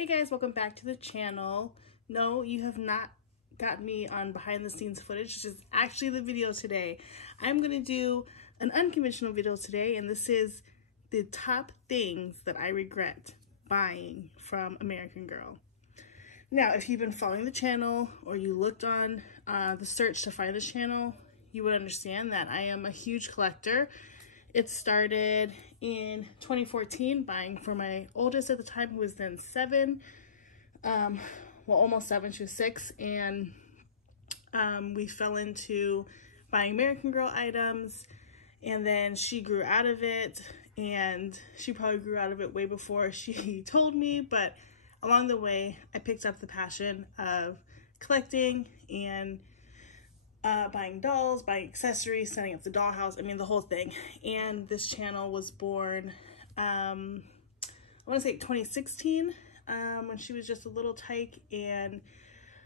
Hey guys, welcome back to the channel. No, you have not got me on behind the scenes footage, which is actually the video today. I'm going to do an unconventional video today, and this is the top things that I regret buying from American Girl. Now, if you've been following the channel or you looked on the search to find the channel, you would understand that I am a huge collector. It started in 2014, buying for my oldest at the time, who was then 7. Well, almost 7, she was 6. And we fell into buying American Girl items. And then she grew out of it. And she probably grew out of it way before she told me. But along the way, I picked up the passion of collecting and buying dolls, buying accessories, setting up the dollhouse, I mean the whole thing. And this channel was born, I want to say 2016, when she was just a little tyke, and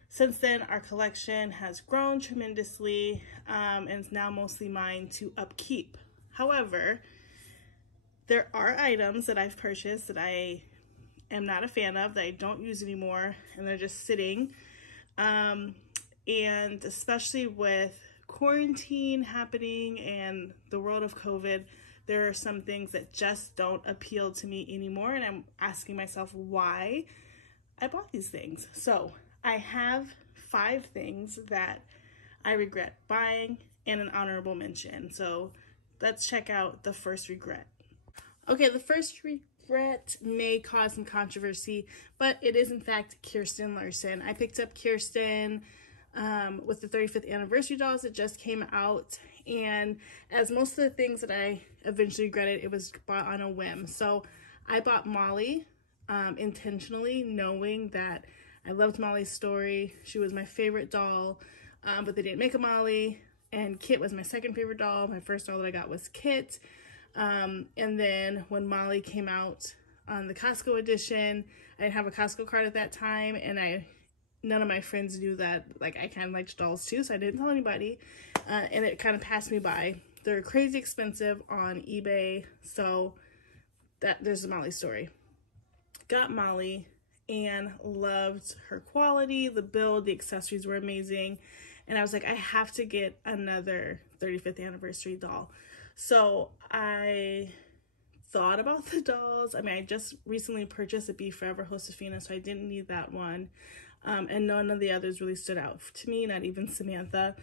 since then our collection has grown tremendously, and it's now mostly mine to upkeep. However, there are items that I've purchased that I am not a fan of, that I don't use anymore, and they're just sitting. And especially with quarantine happening and the world of COVID, there are some things that just don't appeal to me anymore. And I'm asking myself why I bought these things. So I have 5 things that I regret buying and an honorable mention. So let's check out the first regret. Okay, the first regret may cause some controversy, but it is in fact Kirsten Larson. I picked up Kirsten with the 35th anniversary dolls that just came out, and as most of the things that I eventually regretted, it was bought on a whim. So I bought Molly intentionally, knowing that I loved Molly's story. She was my favorite doll, but they didn't make a Molly, and Kit was my second favorite doll. My first doll that I got was Kit, and then when Molly came out on the Costco edition, I didn't have a Costco card at that time, and none of my friends knew that, like, I kind of liked dolls too, so I didn't tell anybody, and it kind of passed me by. They're crazy expensive on eBay, so there's the Molly story. Got Molly and loved her quality, the build, the accessories were amazing, and I was like, I have to get another 35th anniversary doll. So I thought about the dolls. I mean, I just recently purchased a Be Forever Josefina, so I didn't need that one. And none of the others really stood out to me, not even Samantha.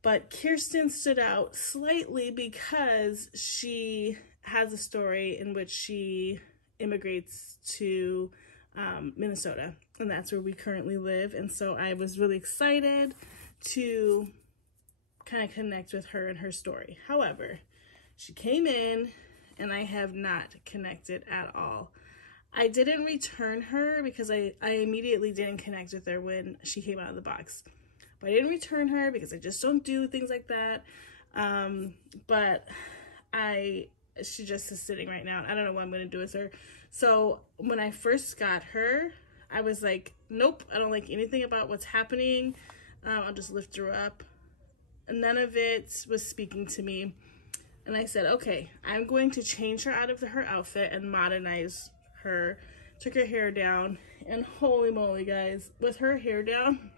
But Kirsten stood out slightly because she has a story in which she immigrates to Minnesota, and that's where we currently live. And so I was really excited to kind of connect with her and her story. However, she came in and I have not connected at all. I didn't return her because I immediately didn't connect with her when she came out of the box. But I didn't return her because I just don't do things like that. But she just is sitting right now, and I don't know what I'm going to do with her. So when I first got her, I was like, nope, I don't like anything about what's happening. I'll just lift her up. None of it was speaking to me. And I said, okay, I'm going to change her out of her outfit and modernize her. Took her hair down, and holy moly, guys, with her hair down,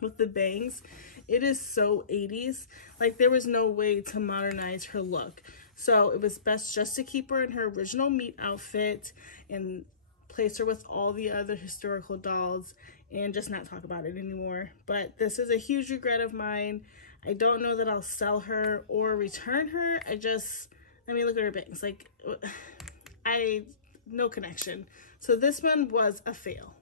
with the bangs, it is so 80s. Like, there was no way to modernize her look. So it was best just to keep her in her original meat outfit and place her with all the other historical dolls and just not talk about it anymore. But this is a huge regret of mine. I don't know that I'll sell her or return her. I mean, look at her bangs. Like, no connection. So this one was a fail.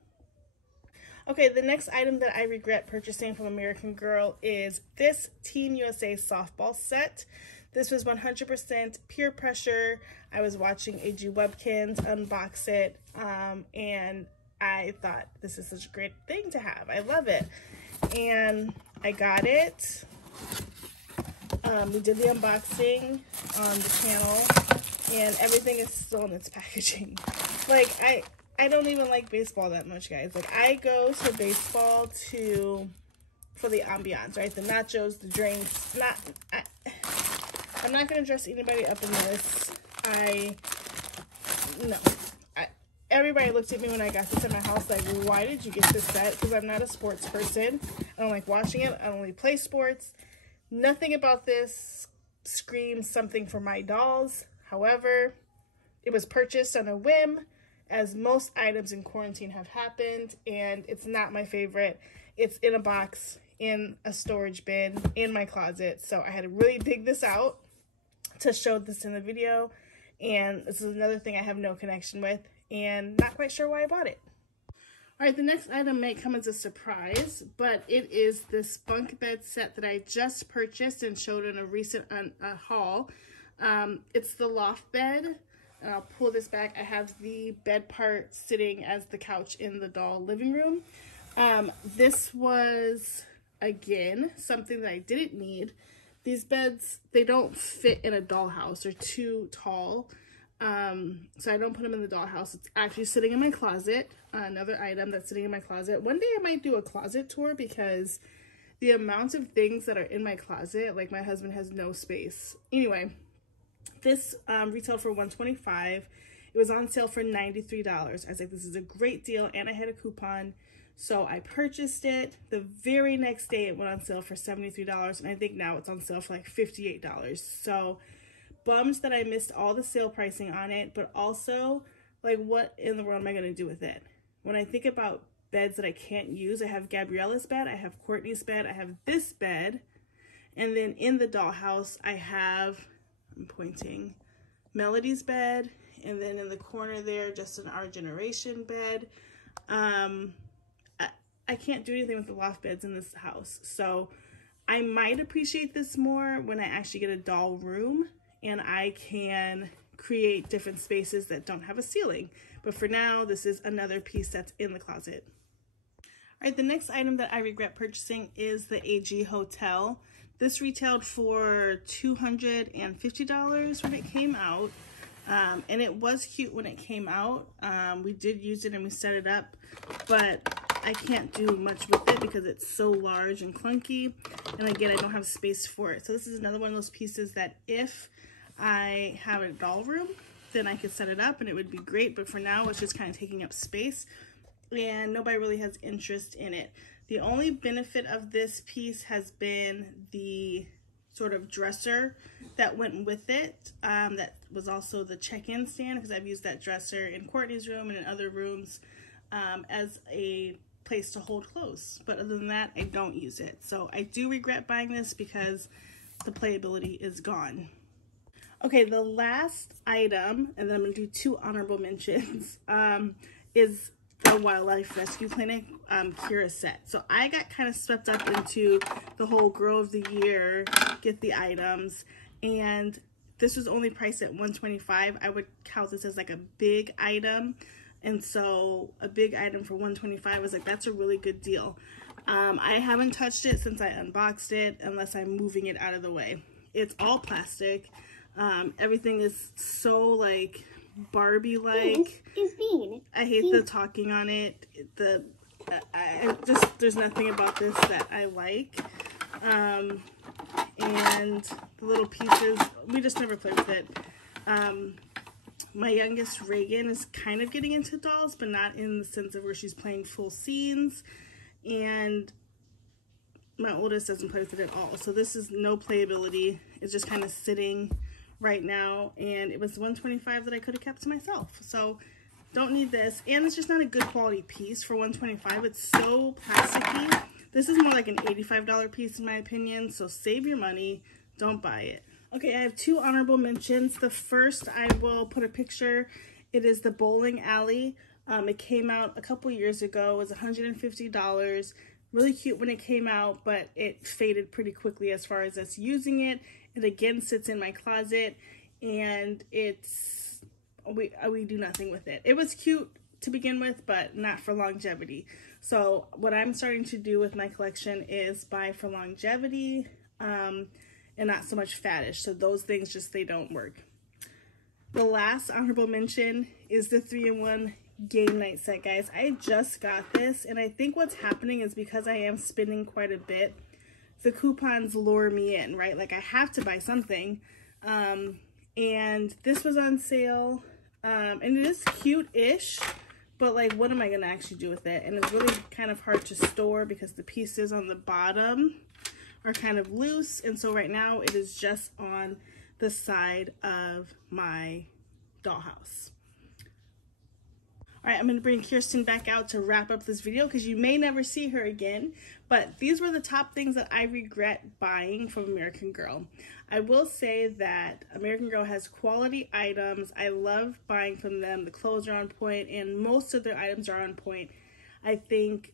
Okay, the next item that I regret purchasing from American Girl is this Team USA softball set. This was 100% peer pressure. I was watching A.G. Webkins unbox it, and I thought, this is such a great thing to have. I love it. And I got it. We did the unboxing on the channel, and everything is still in its packaging. Like, I don't even like baseball that much, guys. Like, I go to baseball for the ambiance, right? The nachos, the drinks. I'm not gonna dress anybody up in this. everybody looked at me when I got this at my house like, why did you get this set? Because I'm not a sports person. I don't like watching it. I don't really play sports. Nothing about this screams something for my dolls. However, it was purchased on a whim, as most items in quarantine have happened, and it's not my favorite. It's in a box, in a storage bin, in my closet, so I had to really dig this out to show this in the video, and this is another thing I have no connection with, and not quite sure why I bought it. Alright, the next item may come as a surprise, but it is this bunk bed set that I just purchased and showed in a recent haul. It's the loft bed. And I'll pull this back. I have the bed part sitting as the couch in the doll living room. This was, again, something that I didn't need. These beds, they don't fit in a dollhouse. They're too tall. So I don't put them in the dollhouse. It's actually sitting in my closet. Another item that's sitting in my closet. One day I might do a closet tour because the amount of things that are in my closet, like my husband has no space. Anyway. This retailed for $125. It was on sale for $93. I was like, this is a great deal, and I had a coupon, so I purchased it. The very next day, it went on sale for $73, and I think now it's on sale for like $58. So bummed that I missed all the sale pricing on it, but also, like, what in the world am I going to do with it? When I think about beds that I can't use, I have Gabriella's bed, I have Courtney's bed, I have this bed, and then in the dollhouse, I have... I'm pointing Melody's bed, and then in the corner there, just an Our Generation bed. I can't do anything with the loft beds in this house, so I might appreciate this more when I actually get a doll room and I can create different spaces that don't have a ceiling. But for now, this is another piece that's in the closet. All right, the next item that I regret purchasing is the AG Hotel. This retailed for $250 when it came out, and it was cute when it came out. We did use it and we set it up, but I can't do much with it because it's so large and clunky, and again, I don't have space for it. So this is another one of those pieces that if I have a doll room, then I could set it up and it would be great, but for now, it's just kind of taking up space, and nobody really has interest in it. The only benefit of this piece has been the sort of dresser that went with it. That was also the check-in stand, because I've used that dresser in Courtney's room and in other rooms as a place to hold clothes. But other than that, I don't use it. So I do regret buying this because the playability is gone. Okay, the last item, and then I'm going to do two honorable mentions, is the Wildlife Rescue Clinic Kira set. So I got kind of swept up into the whole Girl of the Year, get the items, and this was only priced at $125. I would count this as like a big item, and so a big item for $125 was like, that's a really good deal. I haven't touched it since I unboxed it unless I'm moving it out of the way. It's all plastic. Everything is so like Barbie-like. I hate the talking on it. There's nothing about this that I like. And the little pieces, we just never played with it. My youngest, Reagan, is kind of getting into dolls, but not in the sense of where she's playing full scenes. And my oldest doesn't play with it at all. So this is no playability. It's just kind of sitting right now, and it was $125 that I could have kept to myself. So don't need this, and it's just not a good quality piece for $125. It's so plasticky. This is more like an $85 piece in my opinion, so save your money, don't buy it. Okay, I have two honorable mentions. The first, I will put a picture. It is the bowling alley. It came out a couple years ago. It was $150. Really cute when it came out, but it faded pretty quickly as far as us using it. It again sits in my closet, and we do nothing with it. It was cute to begin with, but not for longevity. So what I'm starting to do with my collection is buy for longevity, and not so much faddish. So those things just, they don't work. The last honorable mention is the 3-in-1 game night set, guys. I just got this, and I think what's happening is because I am spending quite a bit, the coupons lure me in, right? Like, I have to buy something. And this was on sale, and it is cute-ish. but like, what am I gonna actually do with it? And it's really kind of hard to store because the pieces on the bottom are kind of loose, and so right now it is just on the side of my dollhouse. All right, I'm gonna bring Kirsten back out to wrap up this video because you may never see her again, but these were the top things that I regret buying from American Girl. I will say that American Girl has quality items. I love buying from them. The clothes are on point and most of their items are on point. I think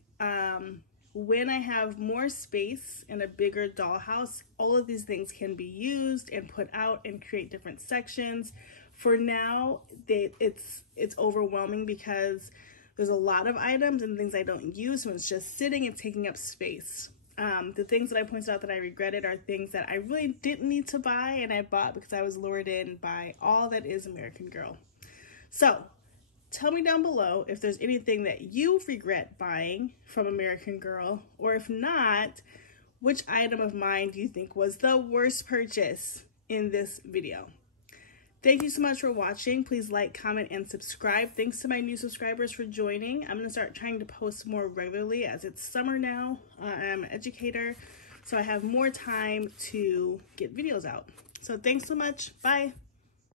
when I have more space and a bigger dollhouse, all of these things can be used and put out and create different sections. For now, it's overwhelming because there's a lot of items and things I don't use, so it's just sitting and taking up space. The things that I pointed out that I regretted are things that I really didn't need to buy and I bought because I was lured in by all that is American Girl. So, tell me down below if there's anything that you regret buying from American Girl, or if not, which item of mine do you think was the worst purchase in this video? Thank you so much for watching. Please like, comment, and subscribe. Thanks to my new subscribers for joining. I'm going to start trying to post more regularly as it's summer now. I'm an educator, so I have more time to get videos out. So thanks so much. Bye.